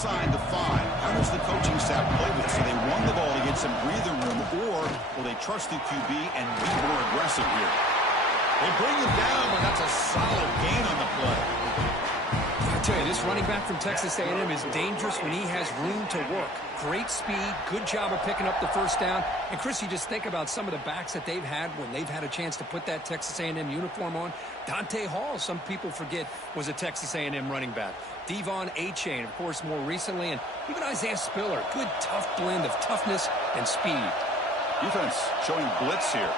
assigned the 5. How does the coaching staff play with it? So they run the ball to get some breathing room, or will they trust the QB and be more aggressive here? They bring him down, but that's a solid gain on the play. I tell you, this running back from Texas A&M is dangerous when he has room to work. Great speed, good job of picking up the first down. And, Chris, you just think about some of the backs that they've had when they've had a chance to put that Texas A&M uniform on. Dante Hall, some people forget, was a Texas A&M running back. Devon Achane, of course, more recently. And even Isaiah Spiller, good, tough blend of toughness and speed. Defense showing blitz here.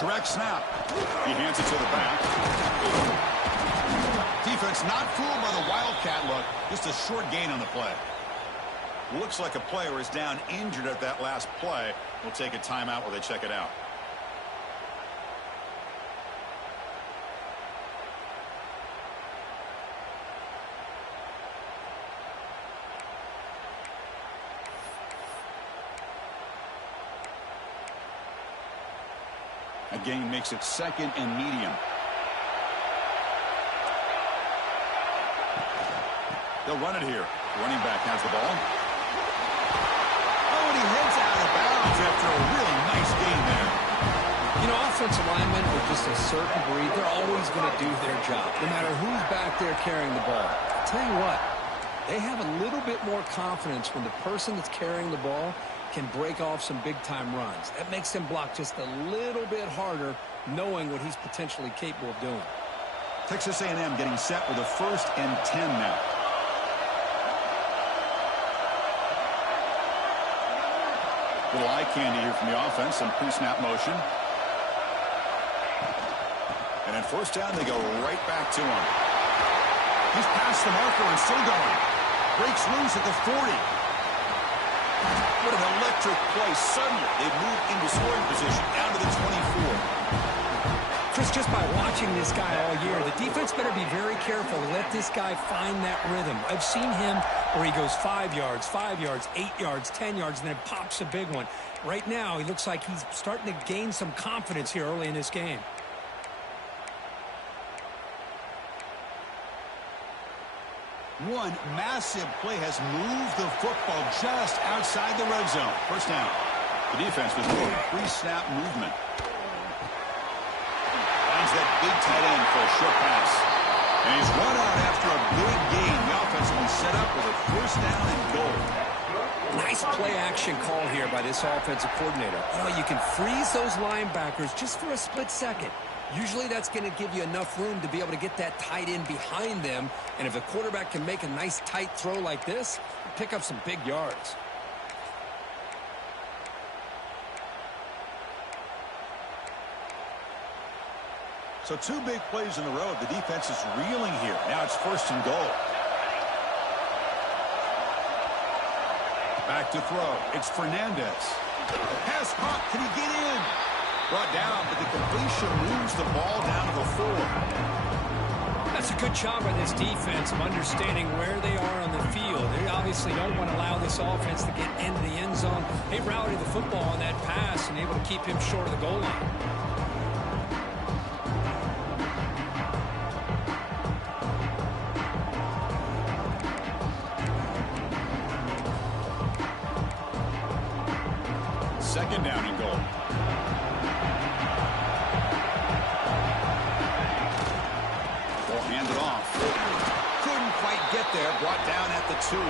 Direct snap. He hands it to the back. Defense not fooled by the Wildcat look. Just a short gain on the play. Looks like a player is down injured at that last play. We'll take a timeout while they check it out. A gain makes it 2nd and medium. They'll run it here. Running back has the ball. Oh, and he heads out of bounds after a really nice gain there. You know, offensive linemen are just a certain breed. They're always going to do their job, no matter who's back there carrying the ball. I'll tell you what, they have a little bit more confidence when the person that's carrying the ball can break off some big-time runs. That makes him block just a little bit harder, knowing what he's potentially capable of doing. Texas A&M getting set with a 1st and 10 now. Little eye candy here from the offense, some pre-snap motion. And then 1st down, they go right back to him. He's past the marker and still going. Breaks loose at the 40. What an electric play. Suddenly, they've moved into scoring position down to the 24. Chris, just by watching this guy all year, the defense better be very careful to let this guy find that rhythm. I've seen him where he goes 5 yards, 8 yards, 10 yards, and then pops a big one. Right now, he looks like he's starting to gain some confidence here early in this game. One massive play has moved the football just outside the red zone. 1st down. The defense with more pre-snap movement. Finds that big tight end for a short pass. And he's run out after a big gain. The offense will be set up with a 1st down and goal. Nice play-action call here by this offensive coordinator. You know, you can freeze those linebackers just for a split second. Usually that's going to give you enough room to be able to get that tight end behind them. And if the quarterback can make a nice tight throw like this, pick up some big yards. So 2 big plays in a row. The defense is reeling here. Now it's 1st and goal. Back to throw. It's Fernandez. The pass caught. Can he get in? Brought down, but the completion moves the ball down to the 4. That's a good job by this defense of understanding where they are on the field. They obviously don't want to allow this offense to get into the end zone. They routed the football on that pass and able to keep him short of the goal line. Second down and goal. They'll hand it off. Couldn't quite get there. Brought down at the 2.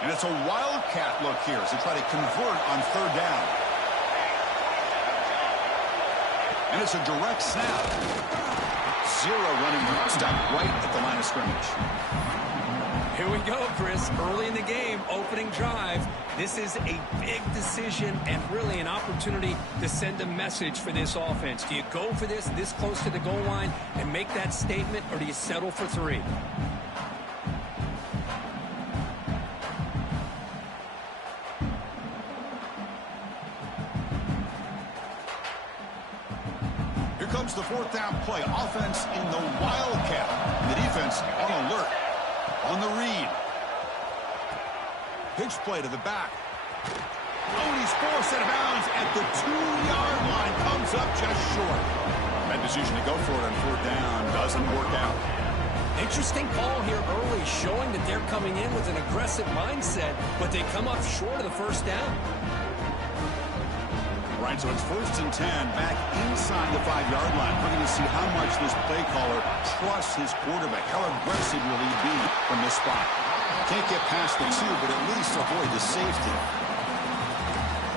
And it's a wildcat look here as they try to convert on 3rd down. And it's a direct snap. 0 running route stop right at the line of scrimmage. Here we go, Chris. Early in the game, opening drive. This is a big decision and really an opportunity to send a message for this offense. Do you go for this close to the goal line and make that statement, or do you settle for 3? comes the fourth down play. Offense in the wildcat. And the defense on alert. On the read. Pitch play to the back. Oh, and he's forced out of bounds at the 2-yard line. Comes up just short. That decision to go for it on fourth down doesn't work out. Interesting call here early, showing that they're coming in with an aggressive mindset, but they come up short of the first down. Right, so it's 1st and 10, back inside the 5-yard line. We're going to see how much this play caller trusts his quarterback. How aggressive will he be from this spot? Can't get past the 2, but at least avoid the safety.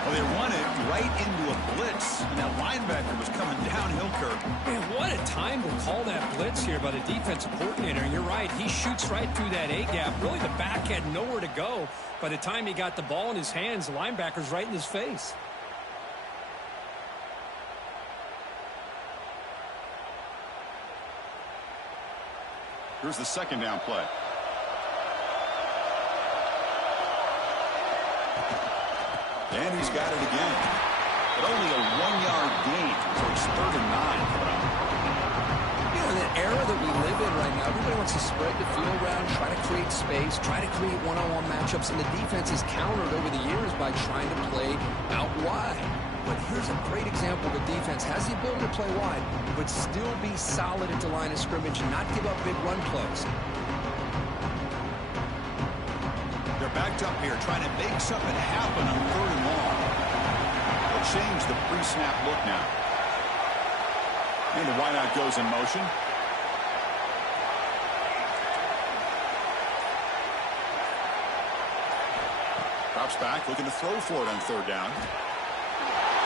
Well, they run it right into a blitz, and that linebacker was coming downhill curve. Man, what a time to call that blitz here by the defensive coordinator. And you're right, he shoots right through that A-gap. Really, the back had nowhere to go. By the time he got the ball in his hands, the linebacker's right in his face. Here's the second down play. And he's got it again. But only a 1-yard gain, so it's 3rd and 9 coming up. You know, in the era that we live in right now, everybody wants to spread the field around, try to create space, try to create one-on-one matchups, and the defense has countered over the years by trying to play out wide. But here's a great example of a defense has the ability to play wide, but still be solid at the line of scrimmage and not give up big run plays. They're backed up here, trying to make something happen on 3rd and long. They'll change the pre-snap look now. And the wideout goes in motion. Drops back, looking to throw for it on 3rd down.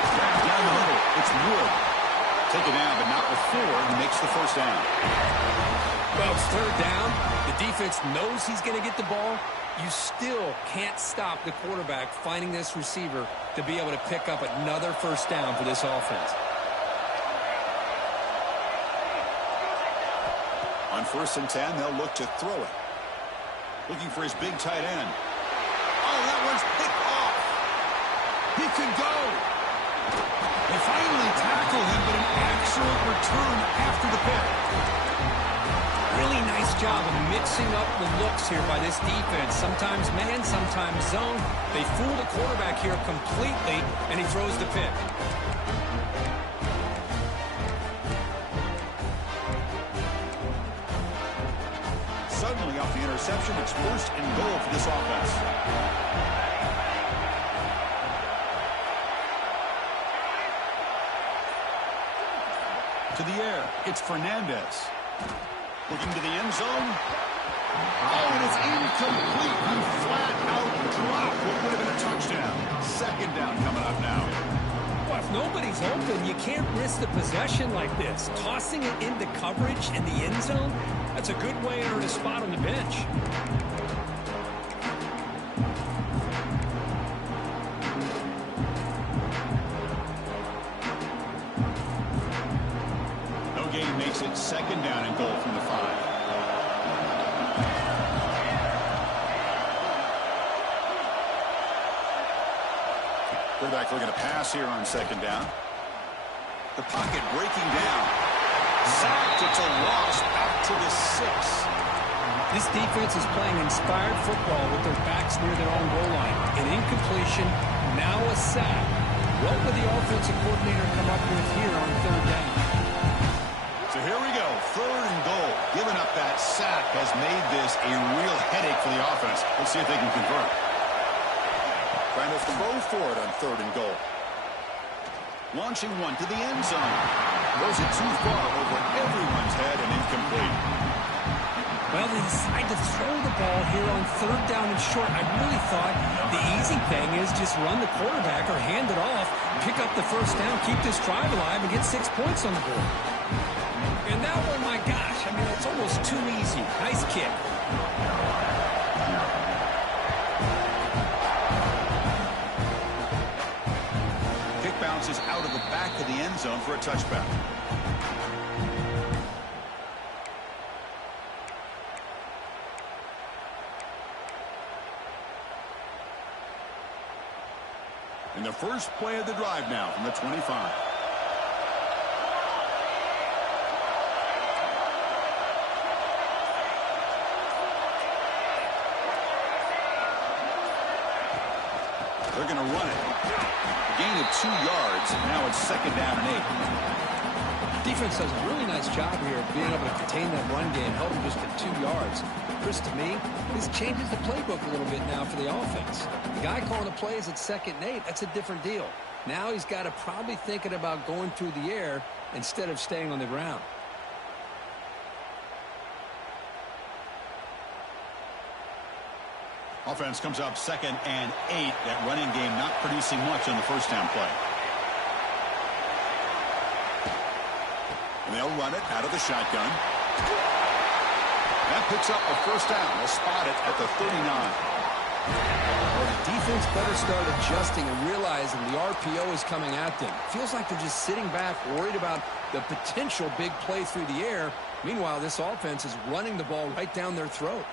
Down the middle, it's Wood. Take it down, but not before he makes the first down. Well, it's 3rd down. The defense knows he's going to get the ball. You still can't stop the quarterback finding this receiver to be able to pick up another first down for this offense. On 1st and 10, they'll look to throw it. Looking for his big tight end. Oh, that one's picked off. He can go. They finally tackle him, but an excellent return after the pick. Really nice job of mixing up the looks here by this defense. Sometimes man, sometimes zone. They fool the quarterback here completely, and he throws the pick. Suddenly off the interception, it's 1st and goal for this offense. To the air, it's Fernandez. Looking to the end zone. Oh, and it's incomplete. A flat-out drop. What would have been a touchdown? 2nd down coming up now. Well, if nobody's open, you can't risk the possession like this. Tossing it into coverage in the end zone, that's a good way to earn a spot on the bench. No gain makes it 2nd down and goal from the 5. Quarterback looking to pass here on 2nd down. The pocket breaking down. Sacked. It's a loss back to the 6. This defense is playing inspired football with their backs near their own goal line. An incompletion, now a sack. What would the offensive coordinator come up with here on 3rd down? So here we go, 3rd and goal. Giving up that sack has made this a real headache for the offense. Let's see if they can convert. Trying to throw for it on 3rd and goal. Launching one to the end zone. Throws it too far over everyone's head and incomplete. Well, they decide to throw the ball here on 3rd down and short. I really thought the easy thing is just run the quarterback or hand it off, pick up the first down, keep this drive alive, and get 6 points on the board. And that one, my gosh, I mean, it's almost too easy. Nice kick. Kick bounces out of the back of the end zone for a touchback. And the first play of the drive now from the 25. They're going to run it. A gain of 2 yards. Now it's 2nd down and 8. Defense does a really nice job here of being able to contain that run game, held him just at 2 yards. Chris, to me, this changes the playbook a little bit now for the offense. The guy calling the plays at 2nd and 8, that's a different deal. Now he's got to probably thinking about going through the air instead of staying on the ground. Offense comes up 2nd and 8. That running game not producing much on the first down play. And they'll run it out of the shotgun. That picks up a first down. They'll spot it at the 39. Well, the defense better start adjusting and realizing the RPO is coming at them. Feels like they're just sitting back, worried about the potential big play through the air. Meanwhile, this offense is running the ball right down their throat.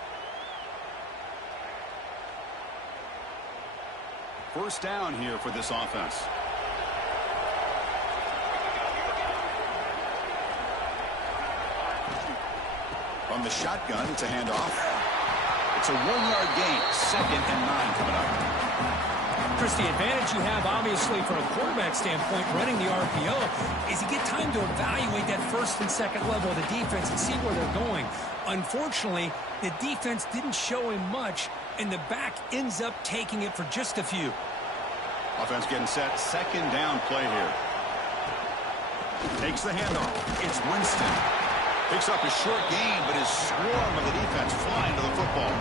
First down here for this offense. From the shotgun, it's a handoff. It's a 1-yard gain. 2nd and 9 coming up. Chris, the advantage you have, obviously, from a quarterback standpoint, running the RPO, is you get time to evaluate that 1st and 2nd level of the defense and see where they're going. Unfortunately, the defense didn't show him much, and the back ends up taking it for just a few. Offense getting set. 2nd down play here. Takes the handoff. It's Winston. Picks up a short gain, but his swarm of the defense flying to the football.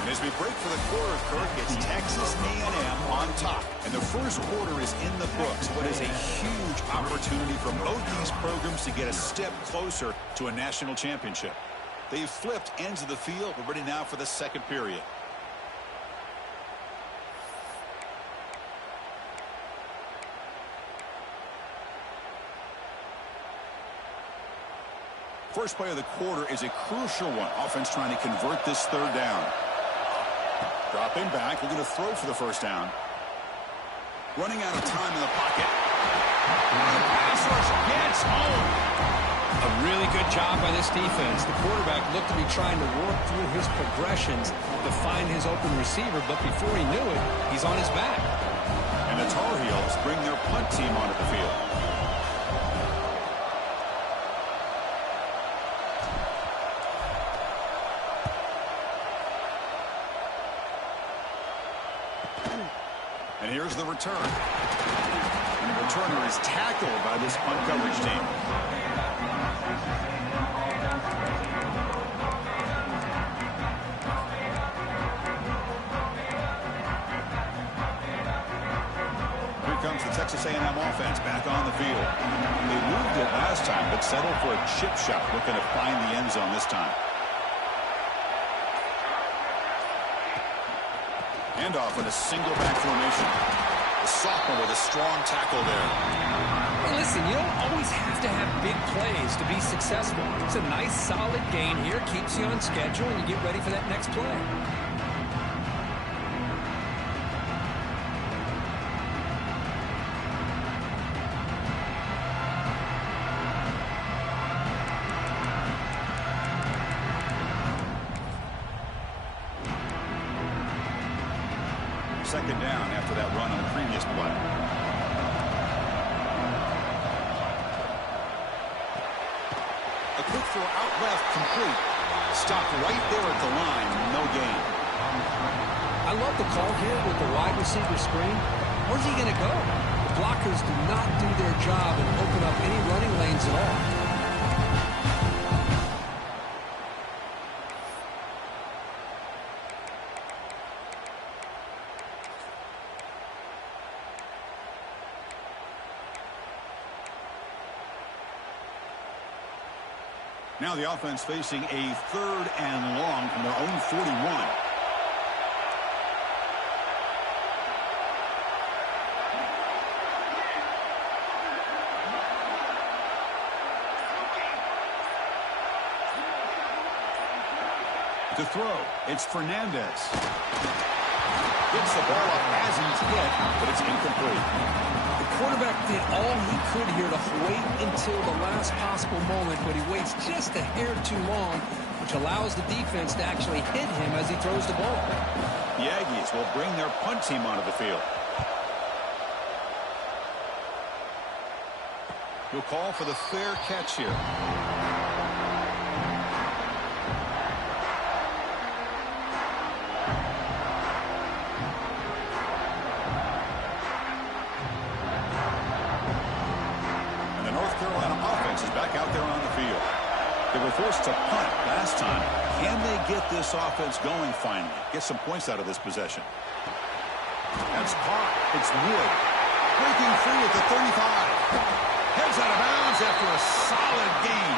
And as we break for the quarter, Kirk, it's Texas A&M on top. And the first quarter is in the books, but is a huge opportunity for both these programs to get a step closer to a national championship. They've flipped ends of the field. We're ready now for the second period. First play of the quarter is a crucial one. Offense trying to convert this 3rd down. Dropping back, looking to throw for the first down. Running out of time in the pocket. The pass rush gets home. A really good job by this defense. The quarterback looked to be trying to work through his progressions to find his open receiver, but before he knew it, he's on his back. And the Tar Heels bring their punt team onto the field. And here's the return. And the returner is tackled by this punt coverage team. Here comes the Texas A&M offense back on the field. They moved it last time, but settled for a chip shot, looking to find the end zone this time. Handoff in a single back formation. The sophomore with a strong tackle there. Hey, listen, you don't always have to have big plays to be successful. It's a nice, solid gain here. Keeps you on schedule, and you get ready for that next play. Second down after that run on the previous play. A quick throw out left, complete. Stopped right there at the line, no gain. I love the call here with the wide receiver screen. Where's he going to go? The blockers do not do their job and open up any running lanes at all. Now the offense facing a 3rd and long from their own 41. To throw, it's Fernandez. Gets the ball up as he's hit, but it's incomplete. The quarterback did all he could here to wait until the last possible moment, but he waits just a hair too long, which allows the defense to actually hit him as he throws the ball. The Aggies will bring their punt team onto the field. He'll call for the fair catch here. And the North Carolina offense is back out there on the field. They were forced to punt last time. Can they get this offense going finally? Get some points out of this possession. That's caught. It's Wood. Breaking free at the 35. Heads out of bounds after a solid gain.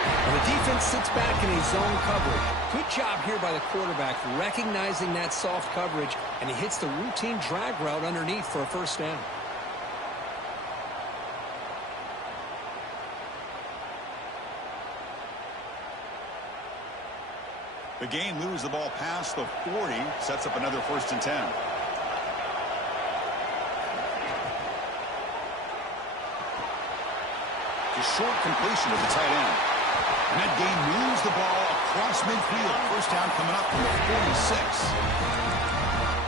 And the defense sits back in a zone coverage. Good job here by the quarterback recognizing that soft coverage, and he hits the routine drag route underneath for a first down. The game moves the ball past the 40, sets up another 1st and 10. A short completion to the tight end. And that game moves the ball across midfield. First down coming up from the 46.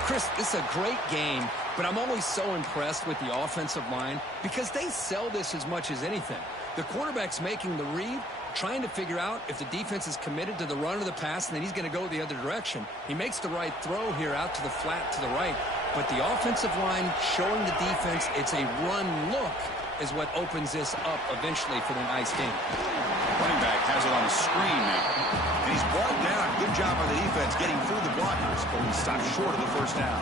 Chris, this is a great game, but I'm always so impressed with the offensive line because they sell this as much as anything. The quarterback's making the read, trying to figure out if the defense is committed to the run or the pass, and then he's going to go the other direction. He makes the right throw here out to the flat to the right, but the offensive line showing the defense it's a run look is what opens this up eventually for the nice game. Running back has it on the screen now. And he's brought down. Good job by the defense getting through the blockers, but he stopped short of the first down.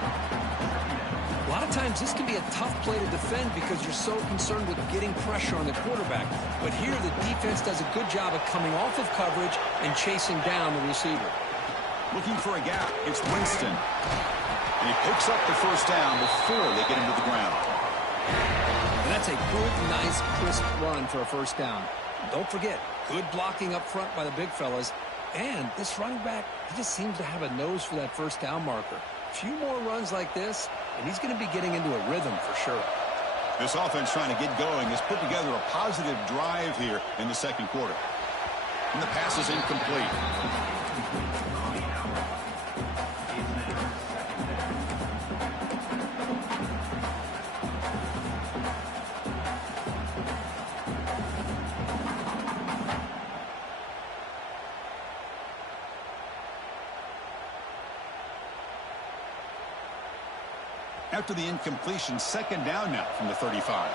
A lot of times this can be a tough play to defend because you're so concerned with getting pressure on the quarterback. But here the defense does a good job of coming off of coverage and chasing down the receiver. Looking for a gap. It's Winston. And he picks up the first down before they get him to the ground. And that's a good, nice, crisp run for a first down. Don't forget, good blocking up front by the big fellas. And this running back, he just seems to have a nose for that first down marker. A few more runs like this, and he's going to be getting into a rhythm for sure. This offense trying to get going has put together a positive drive here in the second quarter. And the pass is incomplete. After the incompletion, second down now from the 35.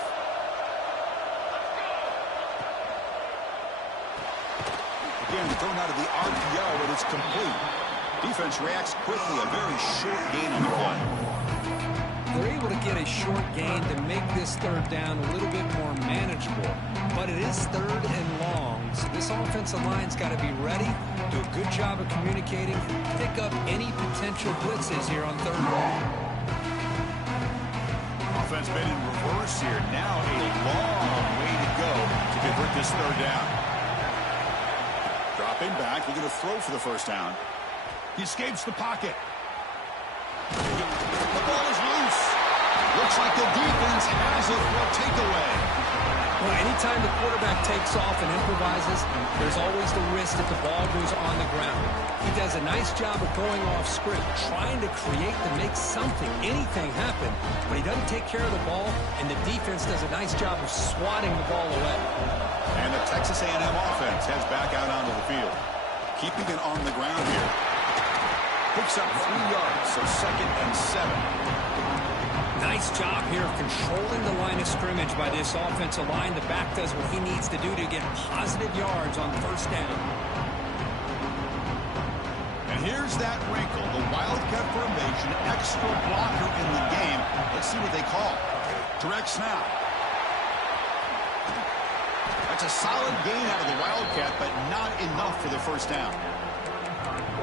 Again, thrown out of the RPO, and it's complete. Defense reacts quickly, a very short gain on the play. They're able to get a short gain to make this third down a little bit more manageable. But it is third and long, so this offensive line's got to be ready, do a good job of communicating, and pick up any potential blitzes here on third down. Offense been in reverse here. Now a long way to go to convert this third down. Dropping back, looking to throw for the first down. He escapes the pocket. The ball is loose. Looks like the defense has it for a takeaway. Well, anytime the quarterback takes off and improvises, there's always the risk that the ball goes on the ground. He does a nice job of going off script, trying to create to make something, anything happen, but he doesn't take care of the ball, and the defense does a nice job of swatting the ball away. And the Texas A&M offense heads back out onto the field, keeping it on the ground here. Picks up 3 yards, so 2nd and 7. Nice job here of controlling the line of scrimmage by this offensive line. The back does what he needs to do to get positive yards on first down. And here's that wrinkle, the Wildcat formation, extra blocker in the game. Let's see what they call. Direct snap. That's a solid gain out of the Wildcat, but not enough for the first down.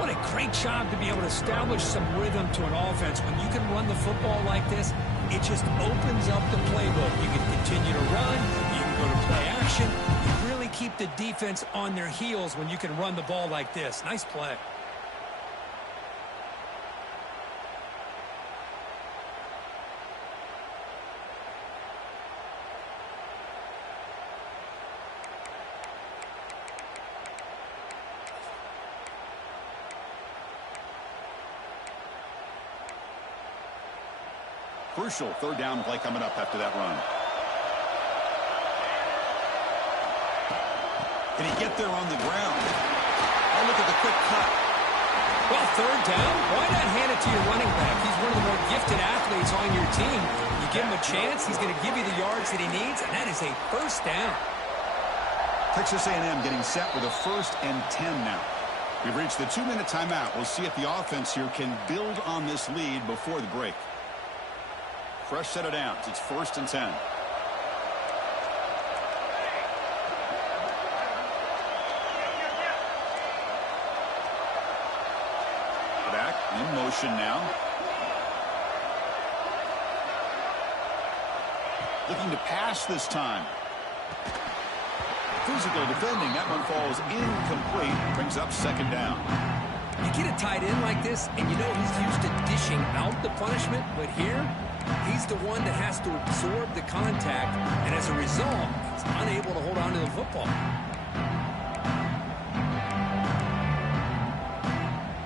What a great job to be able to establish some rhythm to an offense. When you can run the football like this, it just opens up the playbook. You can continue to run. You can go to play action. You really keep the defense on their heels when you can run the ball like this. Nice play. Crucial third down play coming up after that run. Can he get there on the ground? Oh, look at the quick cut. Well, third down, why not hand it to your running back? He's one of the more gifted athletes on your team. You give him a chance, he's going to give you the yards that he needs, and that is a first down. Texas A&M getting set with a 1st and 10 now. We've reached the 2-minute timeout. We'll see if the offense here can build on this lead before the break. Fresh set of downs. It's 1st and 10. Back in motion now. Looking to pass this time. Physical defending. That one falls incomplete. Brings up 2nd down. You get a tight end like this, and you know he's used to dishing out the punishment, but here, he's the one that has to absorb the contact, and as a result, he's unable to hold on to the football.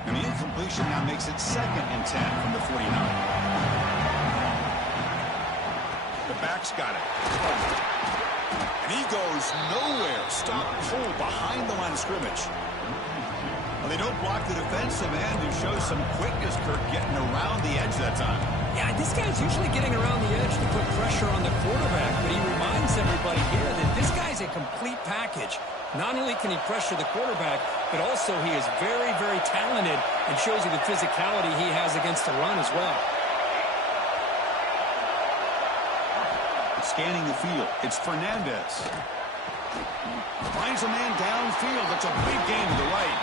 And the incompletion now makes it 2nd and 10 from the 49. The back's got it. And he goes nowhere. Stop pull behind the line of scrimmage. Well, they don't block the defensive end, who shows some quickness, Kirk, getting around the edge that time. Yeah, this guy's usually getting around the edge to put pressure on the quarterback, but he reminds everybody here that this guy's a complete package. Not only can he pressure the quarterback, but also he is very, very talented and shows you the physicality he has against the run as well. Scanning the field. It's Fernandez. Finds a man downfield. It's a big gain to the right.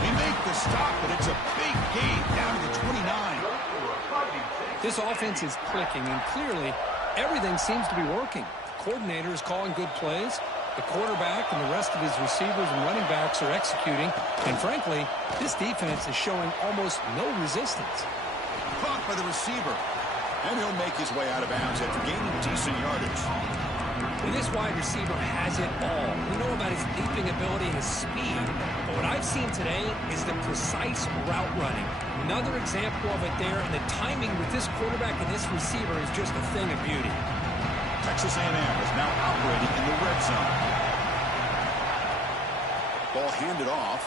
They make the stop, but it's a big gain down to the 29. This offense is clicking, and clearly everything seems to be working. The coordinator is calling good plays. The quarterback and the rest of his receivers and running backs are executing. And frankly, this defense is showing almost no resistance. Caught by the receiver. And he'll make his way out of bounds after gaining decent yardage. And this wide receiver has it all. We know about his leaping ability and his speed. But what I've seen today is the precise route running. Another example of it there, and the timing with this quarterback and this receiver is just a thing of beauty. Texas A&M is now operating in the red zone. Ball handed off.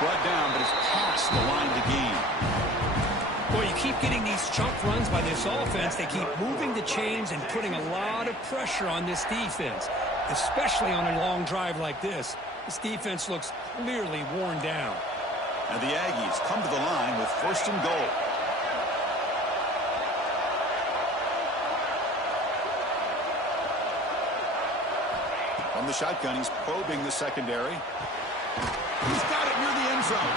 Brought down, but it's past the line to gain. Well, you keep getting these chunk runs by this offense. They keep moving the chains and putting a lot of pressure on this defense, especially on a long drive like this. This defense looks clearly worn down. And the Aggies come to the line with 1st and goal. From the shotgun, he's probing the secondary. He's got it near the end zone.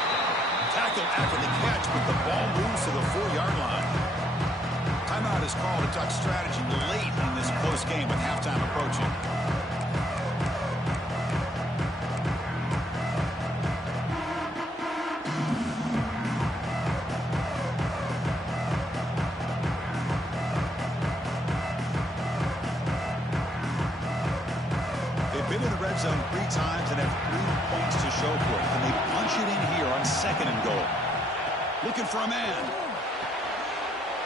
Tackle after the catch, but the ball moves to the 4-yard line. Timeout is called to Duck strategy late in this close game with halftime approaching. Been in the red zone 3 times and have 3 points to show for it. And they punch it in here on 2nd and goal. Looking for a man.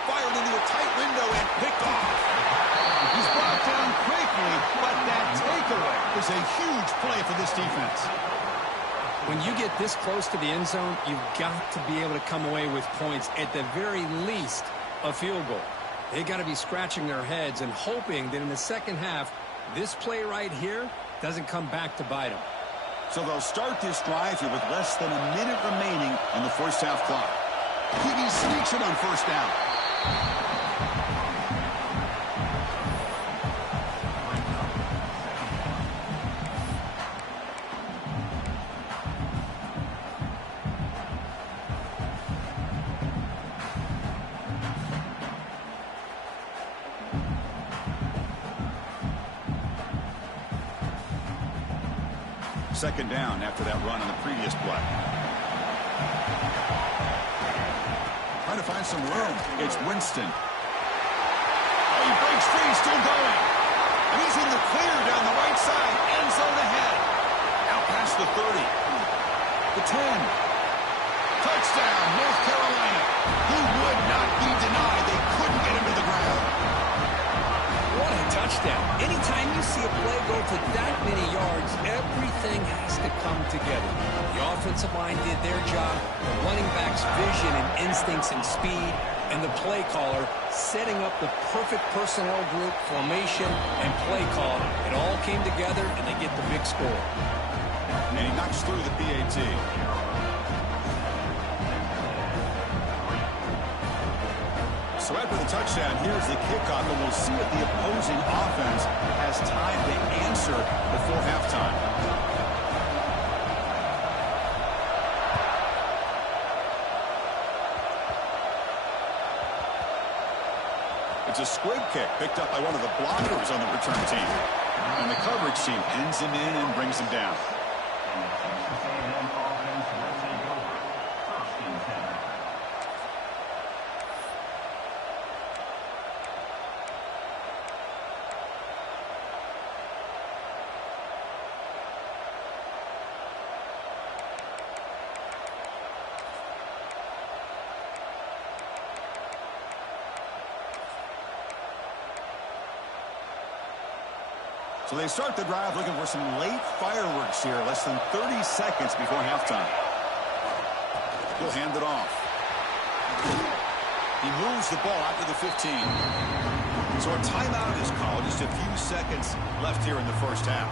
Fired into a tight window and picked off. He's brought down quickly, but that takeaway is a huge play for this defense. When you get this close to the end zone, you've got to be able to come away with points, at the very least, a field goal. They got to be scratching their heads and hoping that in the second half, this play right here doesn't come back to bite them. So they'll start this drive here with less than a minute remaining on the first half clock. He sneaks it on 1st down. Second down after that run on the previous play. Trying to find some room. It's Winston. Oh, he breaks free, still going. And he's in the clear down the right side. End zone ahead. Out past the 30. The 10. Touchdown, North Carolina. He would not be denied. They couldn't get him to the ground. What a touchdown. Anytime you see a play go for that many yards, everything has to come together. The offensive line did their job, the running back's vision and instincts and speed, and the play caller setting up the perfect personnel group, formation, and play call. It all came together, and they get the big score. And he knocks through the PAT. So after the touchdown, here's the kickoff, and we'll see if the opposing offense has time to answer before halftime. It's a squib kick picked up by one of the blockers on the return team. And the coverage team pins him in and brings him down. So they start the drive looking for some late fireworks here, less than 30 seconds before halftime. He'll hand it off. He moves the ball out to the 15. So a timeout is called, just a few seconds left here in the first half.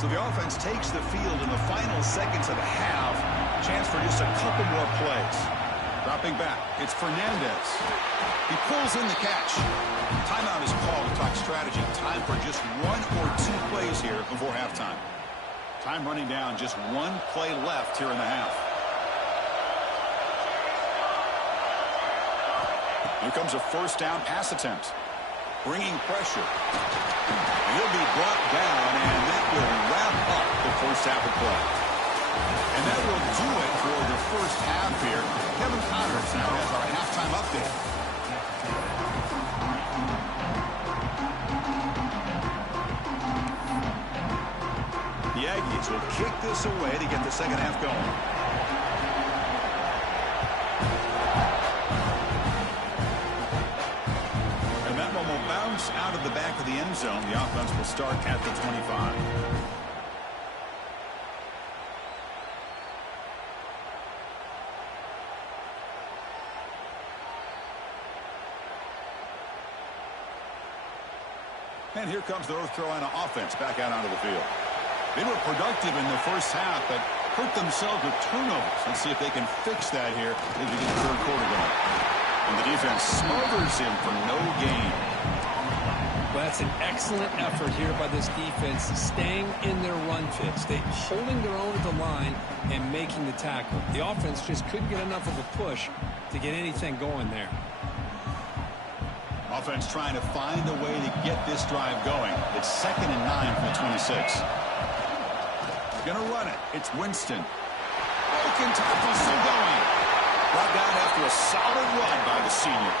So the offense takes the field in the final seconds of the half. Chance for just a couple more plays. Dropping back, it's Fernandez. He pulls in the catch. Timeout is called to talk strategy. Time for just one or two plays here before halftime. Time running down, just one play left here in the half. Here comes a first down pass attempt. Bringing pressure. He'll be brought down, and that will wrap up the first half of play. And that will do it for the first half here. Kevin Connors now has our halftime update. The Aggies will kick this away to get the second half going. And that one will bounce out of the back of the end zone. The offense will start at the 25. And here comes the North Carolina offense back out onto the field. They were productive in the first half, but hurt themselves with turnovers. Let's see if they can fix that here as we get the third quarter going. And the defense smothers him for no gain. Well, that's an excellent effort here by this defense, staying in their run fits. They holding their own at the line and making the tackle. The offense just couldn't get enough of a push to get anything going there. Offense trying to find a way to get this drive going. It's 2nd and 9 from the 26. Going to run it. It's Winston. Broken tackle, still going. Brought down after a solid run by the senior.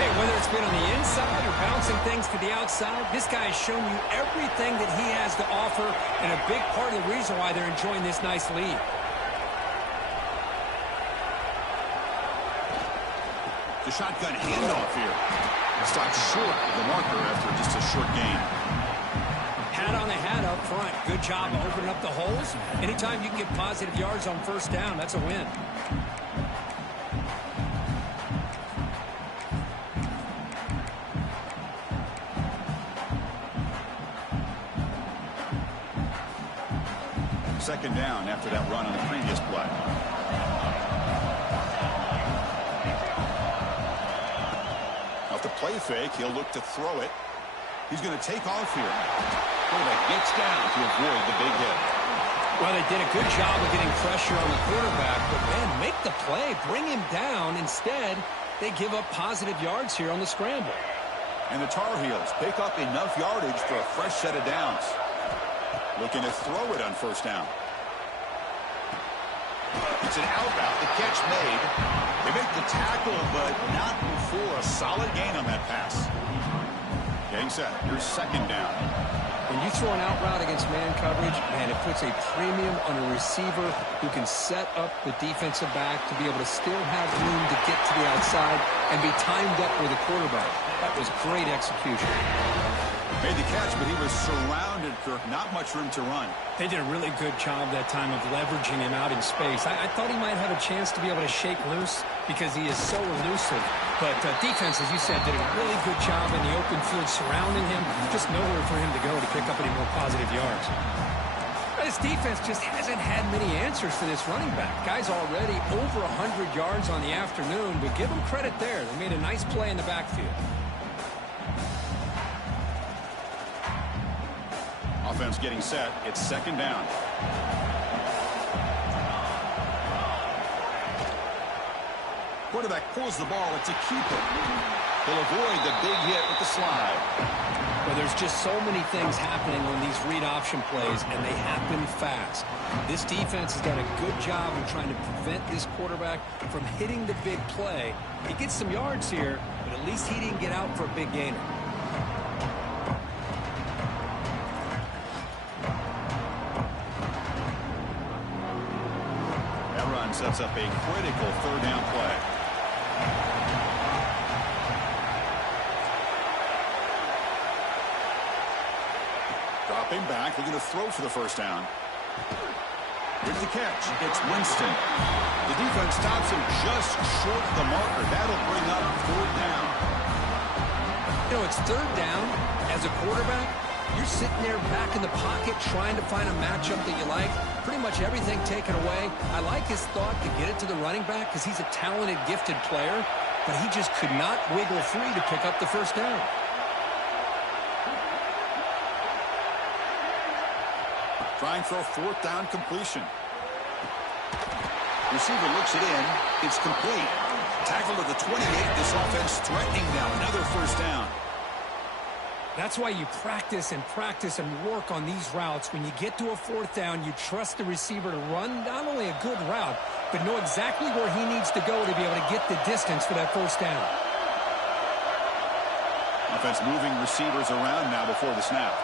Hey, whether it's been on the inside or bouncing things to the outside, this guy has shown you everything that he has to offer, and a big part of the reason why they're enjoying this nice lead. The shotgun handoff here. Stopped short of the marker after just a short gain. Hat on the hat up front. Good job of opening up the holes. Anytime you can get positive yards on first down, that's a win. Second down after that run on the previous play. Off the play fake, he'll look to throw it. He's going to take off here. Quarterback gets down to avoid the big hit. Well, they did a good job of getting pressure on the quarterback, but man, make the play, bring him down. Instead, they give up positive yards here on the scramble. And the Tar Heels pick up enough yardage for a fresh set of downs. Looking to throw it on first down. It's an outbound. The catch made. They make the tackle, but not before a solid gain on that pass. Getting set. Here's second down. When you throw an out route against man coverage, man, it puts a premium on a receiver who can set up the defensive back to be able to still have room to get to the outside and be timed up with the quarterback. That was great execution. Made the catch, but he was surrounded for not much room to run. They did a really good job that time of leveraging him out in space. I thought he might have a chance to be able to shake loose because he is so elusive. But defense, as you said, did a really good job in the open field surrounding him. Just nowhere for him to go to pick up any more positive yards. This defense just hasn't had many answers to this running back. Guy's already over 100 yards on the afternoon, but give him credit there. They made a nice play in the backfield. Offense getting set. It's second down. Quarterback pulls the ball. It's a keeper. He'll avoid the big hit with the slide. Well, there's just so many things happening on these read option plays, and they happen fast. This defense has done a good job in trying to prevent this quarterback from hitting the big play. He gets some yards here, but at least he didn't get out for a big gainer. Sets up a critical third down play. Dropping back, looking to throw for the first down. Here's the catch. It's Winston. The defense stops him just short of the marker. That'll bring up fourth down. You know, it's third down. As a quarterback, you're sitting there back in the pocket trying to find a matchup that you like. Pretty much everything taken away. I like his thought to get it to the running back because he's a talented, gifted player, but he just could not wiggle free to pick up the first down. Trying for a fourth down completion. Receiver looks it in. It's complete. Tackle to the 28. This offense threatening now. Another first down. That's why you practice and work on these routes. When you get to a fourth down, you trust the receiver to run not only a good route, but know exactly where he needs to go to be able to get the distance for that first down. Offense moving receivers around now before the snap.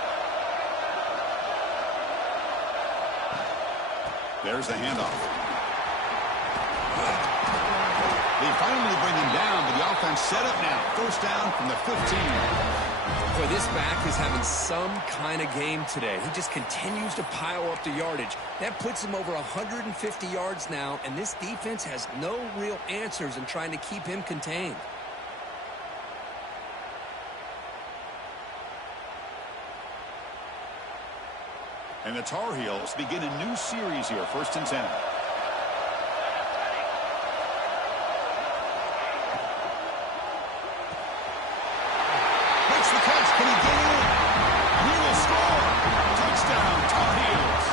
There's the handoff. They finally bring him down, but the offense set up now. First down from the 15. Boy, this back is having some kind of game today. He just continues to pile up the yardage. That puts him over 150 yards now, and this defense has no real answers in trying to keep him contained. And the Tar Heels begin a new series here, 1st and 10. Can he get in? He will score. Touchdown, Tar Heels.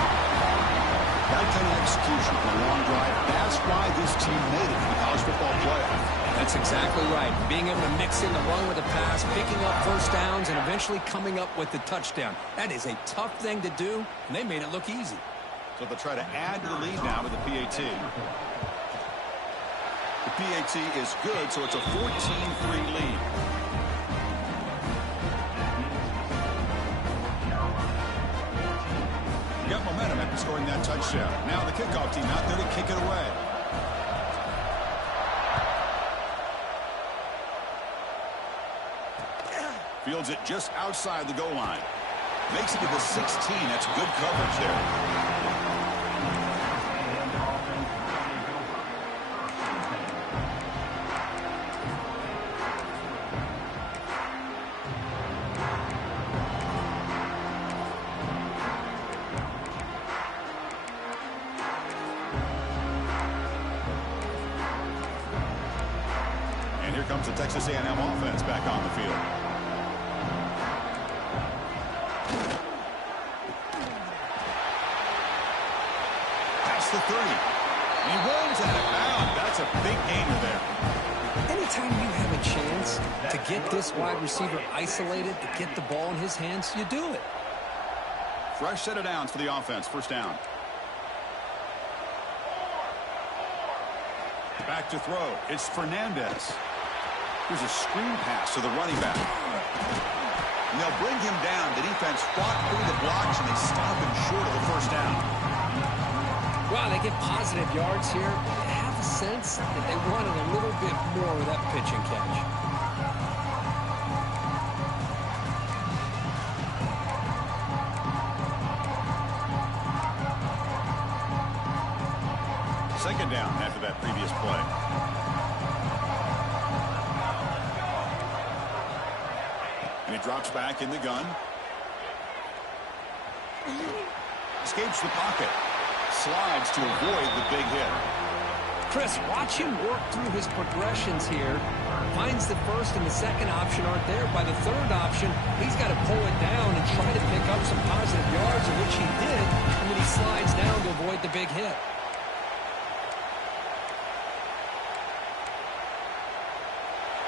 That kind of execution on a long drive, that's why this team made it to the college football playoff. That's exactly right. Being able to mix in the run with the pass, picking up first downs, and eventually coming up with the touchdown. That is a tough thing to do, and they made it look easy. So they'll try to add to the lead now with the PAT. The PAT is good, so it's a 14-3 lead. Got momentum after scoring that touchdown. Now the kickoff team out there to kick it away. Fields it just outside the goal line. Makes it to the 16. That's good coverage there. And here comes the Texas A&M offense back on the field. Past the 30. He runs out of bounds. That's a big gainer there. Anytime you have a chance to get this wide receiver isolated, to get the ball in his hands, you do it. Fresh set of downs for the offense. First down. Back to throw. It's Fernandez. Here's a screen pass to the running back. And they'll bring him down. The defense fought through the blocks, and they stop him short of the first down. Well, they get positive yards here. I have a sense that they wanted a little bit more of that pitch and catch. Second down after that previous play. And he drops back in the gun. Escapes the pocket. Slides to avoid the big hit. Chris, watch him work through his progressions here. Finds the first and the second option aren't there. By the third option, he's got to pull it down and try to pick up some positive yards, of which he did, and then he slides down to avoid the big hit.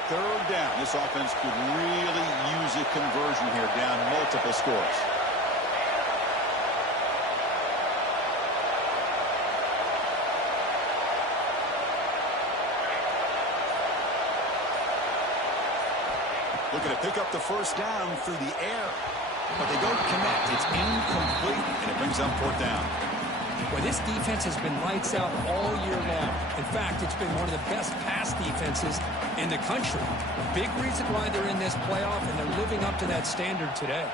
Third down. This offense could really use a conversion here, down multiple scores. Looking to pick up the first down through the air. But they don't connect. It's incomplete, and it brings up fourth down. Well, this defense has been lights out all year long. In fact, it's been one of the best pass defenses in the country. A big reason why they're in this playoff, and they're living up to that standard today.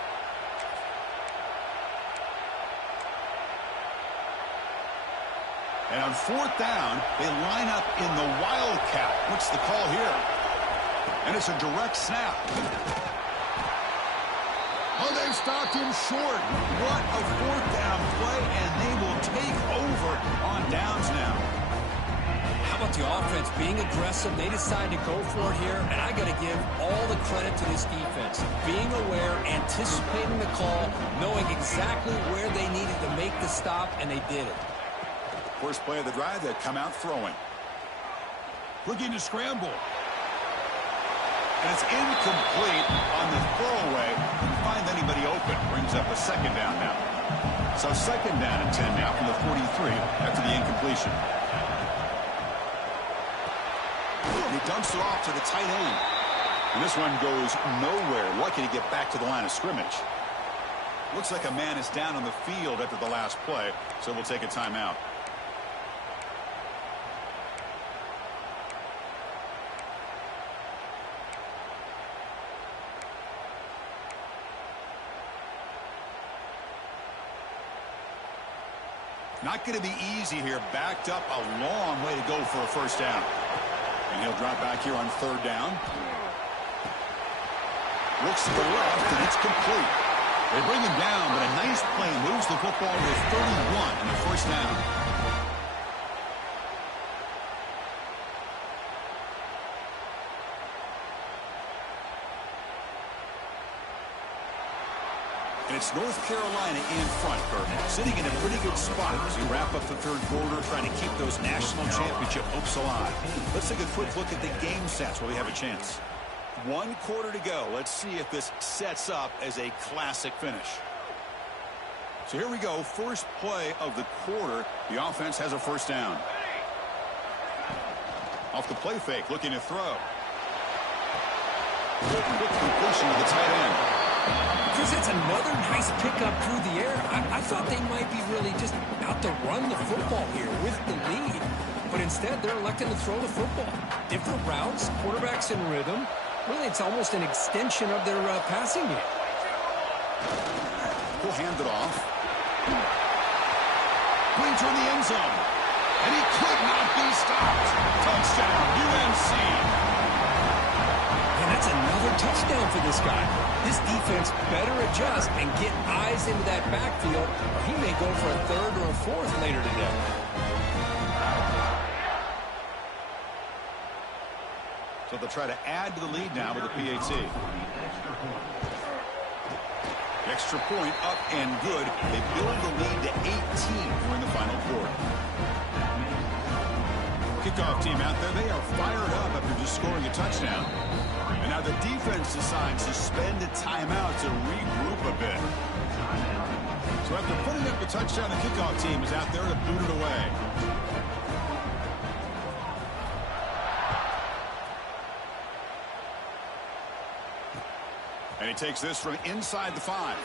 And on fourth down, they line up in the wildcat. What's the call here? And it's a direct snap. Oh, they've stopped him short. What a fourth down play, and they will take over on downs now. How about the offense being aggressive? They decide to go for it here, and I got to give all the credit to this defense. Being aware, anticipating the call, knowing exactly where they needed to make the stop, and they did it. First play of the drive, they come out throwing. Looking to scramble. And it's incomplete on the throwaway. Couldn't find anybody open. Brings up a second down now. So second down and 10 now from the 43 after the incompletion. And he dumps it off to the tight end. And this one goes nowhere. Lucky to get back to the line of scrimmage. Looks like a man is down on the field after the last play, so we'll take a timeout. Not going to be easy here. Backed up a long way to go for a first down. And he'll drop back here on third down. Looks to the left, and it's complete. They bring him down, but a nice play moves the football to 31 and the first down. And it's North Carolina in front, Kirk, sitting in a pretty good spot as we wrap up the third quarter, trying to keep those national championship hopes alive. Let's take a quick look at the game stats while we have a chance. 1 quarter to go. Let's see if this sets up as a classic finish. So here we go. First play of the quarter. The offense has a first down. Off the play fake, looking to throw. Quick completion to the tight end. Because it's another nice pickup through the air. I thought they might be really just out to run the football here with the lead. But instead, they're electing to throw the football. Different routes, quarterbacks in rhythm. Really, it's almost an extension of their passing game. He'll hand it off. Going toward the end zone. And he could not be stopped. Touchdown, UNC. And that's another touchdown for this guy. This defense better adjust and get eyes into that backfield, or he may go for a third or a fourth later today. So they'll try to add to the lead now with the PAT. Extra point up and good. They build the lead to 18 during the final quarter. Kickoff team out there, they are fired up after just scoring a touchdown. And now the defense decides to spend a timeout to regroup a bit. So after putting up a touchdown, the kickoff team is out there to boot it away. And he takes this from inside the 5.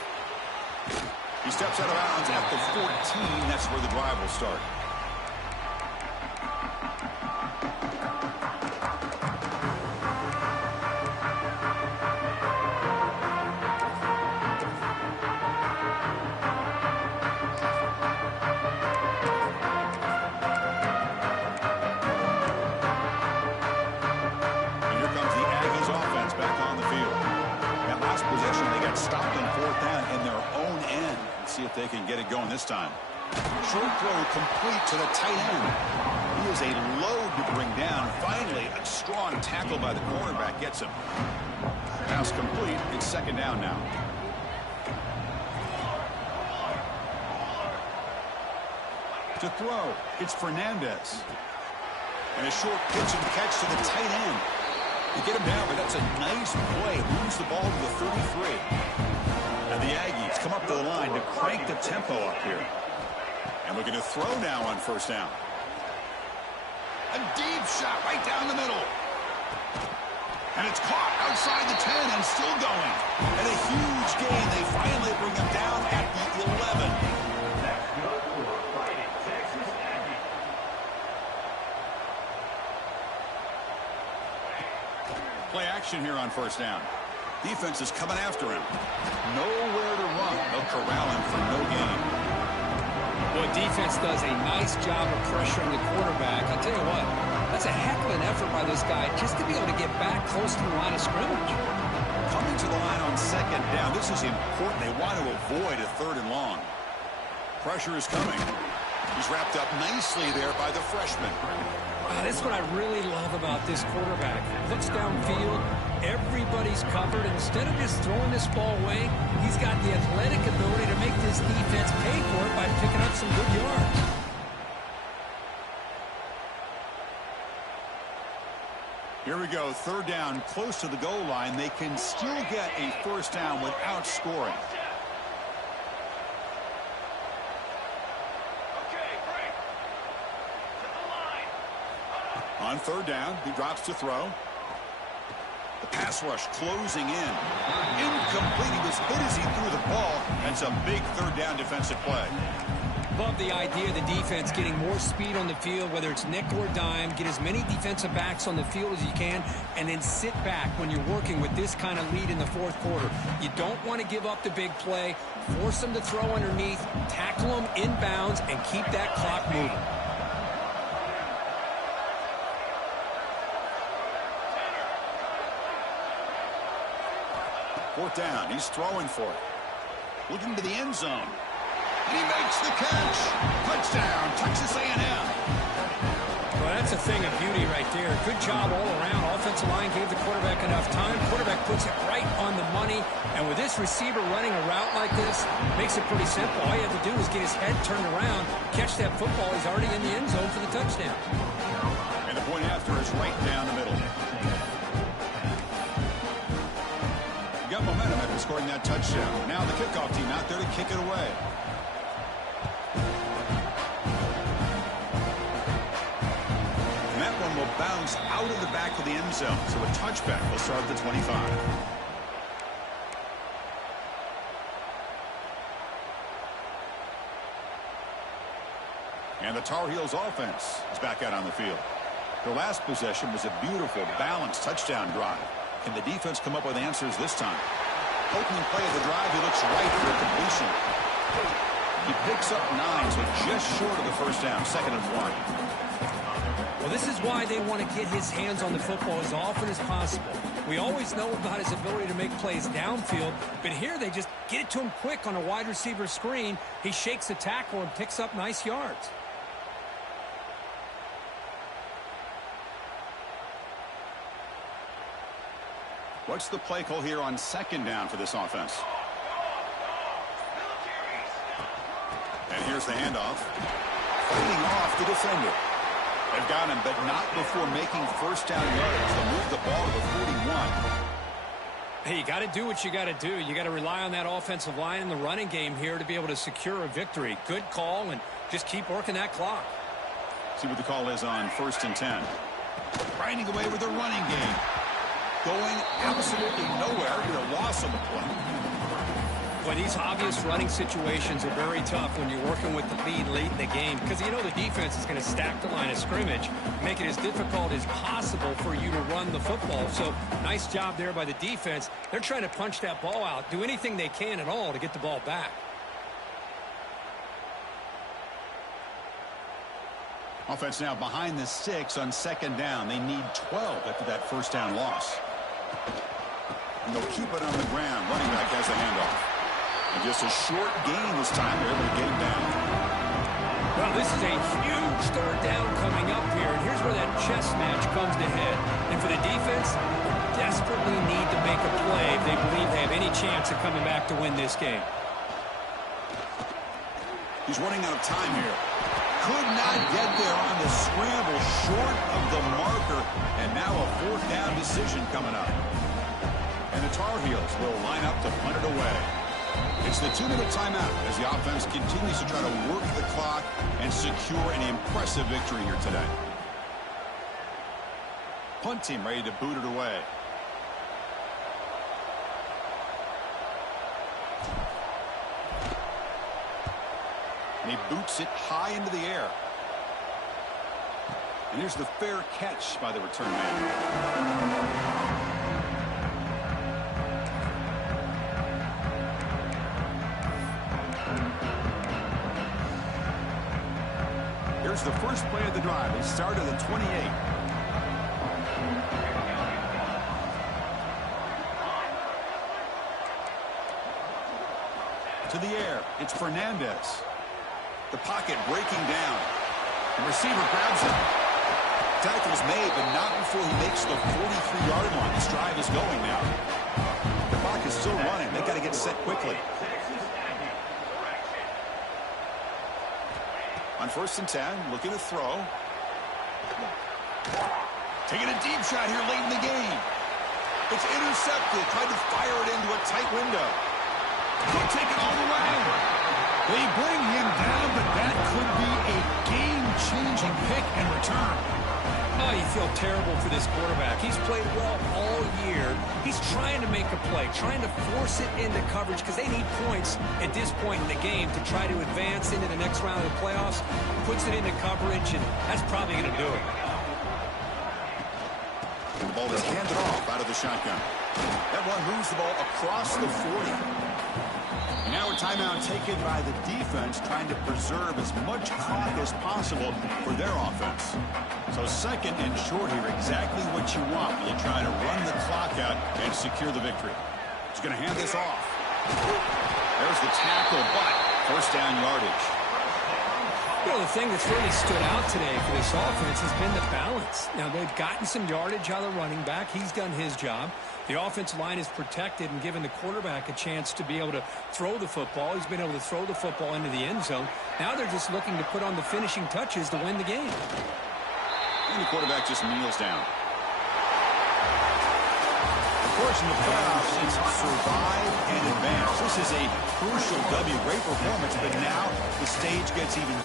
He steps out of bounds at the 14. That's where the drive will start. And here comes the Aggies offense back on the field. That last possession, they got stopped on 4th down in their own end. Let's see if they can get it going this time. Short throw complete to the tight end. He is a load to bring down. Finally, a strong tackle by the cornerback gets him. Pass complete. It's 2nd down now. To throw, it's Fernandez. And a short pitch and catch to the tight end. You get him down, but that's a nice play. Moves the ball to the 33. And the Aggies come up to the line to crank the tempo up here. And looking to throw now on 1st down. A deep shot right down the middle. And it's caught outside the 10 and still going. And a huge gain. They finally bring him down at the 11. Play action here on 1st down. Defense is coming after him. Nowhere to run. They'll corral him for no gain. Well, defense does a nice job of pressuring the quarterback. I'll tell you what, that's a heck of an effort by this guy just to be able to get back close to the line of scrimmage. Coming to the line on 2nd down. This is important. They want to avoid a 3rd and long. Pressure is coming. He's wrapped up nicely there by the freshman. That's what I really love about this quarterback. Looks downfield, everybody's covered. Instead of just throwing this ball away, he's got the athletic ability to make this defense pay for it by picking up some good yards. Here we go, 3rd down, close to the goal line. They can still get a 1st down without scoring. On 3rd down, he drops to throw. The pass rush closing in. Incomplete. He was hit as he threw the ball. That's a big 3rd down defensive play. Love the idea of the defense getting more speed on the field, whether it's nickel or dime. Get as many defensive backs on the field as you can, and then sit back when you're working with this kind of lead in the 4th quarter. You don't want to give up the big play. Force them to throw underneath, tackle them inbounds, and keep that clock moving. Fourth down. He's throwing for it. Looking to the end zone. And he makes the catch. Touchdown, Texas A&M. Well, that's a thing of beauty right there. Good job all around. Offensive line gave the quarterback enough time. Quarterback puts it right on the money. And with this receiver running a route like this, makes it pretty simple. All you have to do is get his head turned around, catch that football. He's already in the end zone for the touchdown. And the point after is right down the middle. Got momentum after scoring that touchdown. Now the kickoff team out there to kick it away. And that one will bounce out of the back of the end zone. So a touchback will start at the 25. And the Tar Heels offense is back out on the field. Their last possession was a beautiful, balanced touchdown drive. Can the defense come up with answers this time? Opening play of the drive, he looks right for a completion. He picks up 9, so just short of the 1st down, 2nd and 1. Well, this is why they want to get his hands on the football as often as possible. We always know about his ability to make plays downfield, but here they just get it to him quick on a wide receiver screen. He shakes the tackle and picks up nice yards. What's the play call here on 2nd down for this offense? And here's the handoff. Fighting off the defender. They've got him, but not before making 1st down yards. They'll move the ball to the 41. Hey, you got to do what you got to do. You got to rely on that offensive line in the running game here to be able to secure a victory. Good call, and just keep working that clock. See what the call is on 1st and 10. Grinding away with the running game. going absolutely nowhere. Get a loss on the play. Well, these obvious running situations are very tough when you're working with the lead late in the game because you know the defense is going to stack the line of scrimmage, make it as difficult as possible for you to run the football. So nice job there by the defense. They're trying to punch that ball out, do anything they can at all to get the ball back. Offense now behind the 6 on second down. They need 12 after that first down loss. And they'll keep it on the ground. Running back has the handoff. And just a short gain this time. They're able to get him down. Well, this is a huge third down coming up here. And here's where that chess match comes to head. And for the defense, they desperately need to make a play if they believe they have any chance of coming back to win this game. He's running out of time here. Could not get there on the scramble, short of the marker. And now a fourth down decision coming up. And the Tar Heels will line up to punt it away. It's the 2-minute timeout as the offense continues to try to work the clock and secure an impressive victory here today. Punt team ready to boot it away. And he boots it high into the air. And here's the fair catch by the return man. Here's the first play of the drive. They start at the 28. To the air. It's Fernandez. The pocket breaking down. The receiver grabs it. Tackle's made, but not before he makes the 43-yard line. This drive is going now. The clock is still running. They've got to get set quickly. On 1st and 10, looking to throw. Taking a deep shot here late in the game. It's intercepted. Tried to fire it into a tight window. Could take it all the way. They bring him down, but that could be a game-changing pick and return. Oh, you feel terrible for this quarterback. He's played well all year. He's trying to make a play, trying to force it into coverage because they need points at this point in the game to try to advance into the next round of the playoffs. Puts it into coverage, and that's probably going to do it. And the ball is handed off out of the shotgun. That one moves the ball across the 40. Now a timeout taken by the defense, trying to preserve as much clock as possible for their offense. So second and short here, exactly what you want when you try to run the clock out and secure the victory. He's going to hand this off. There's the tackle, but first down yardage. You know, the thing that's really stood out today for this offense has been the balance. Now, they've gotten some yardage out of the running back. He's done his job. The offensive line is protected and given the quarterback a chance to be able to throw the football. He's been able to throw the football into the end zone. Now they're just looking to put on the finishing touches to win the game. And the quarterback just kneels down. Of course, in the playoffs, it's survive and advance. This is a crucial W. Great performance, but now the stage gets even